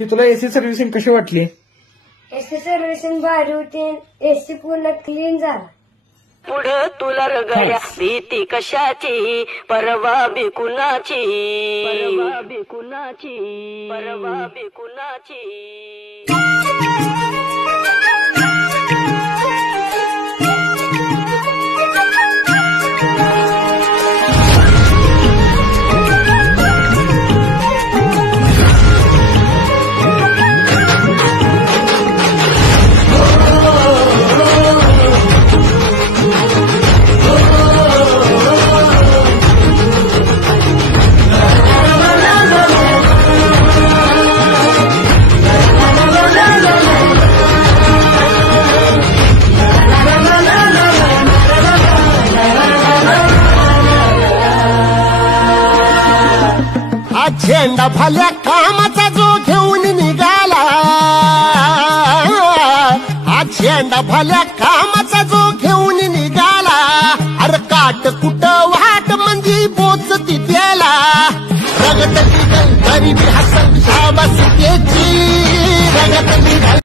की तुला AC servicing कशी वाटली? एसी सर्व्हिसिंग भारी होती. एसी पूर्ण क्लीन झाला. पुढे तुला रगड्या भीती कशाची, परवा बी कुणाची, परवा बी कुणाची, परवा बी कुणाची. झेंडा भल्या कामाचा जो घेऊन निघाला, हा झेंडा भल्या कामाचा जो घेऊन निघाला. अरे काट कुठं वाट म्हणजे बोचती त्याला, रगत गरीबी हसन शाबासकीची रगत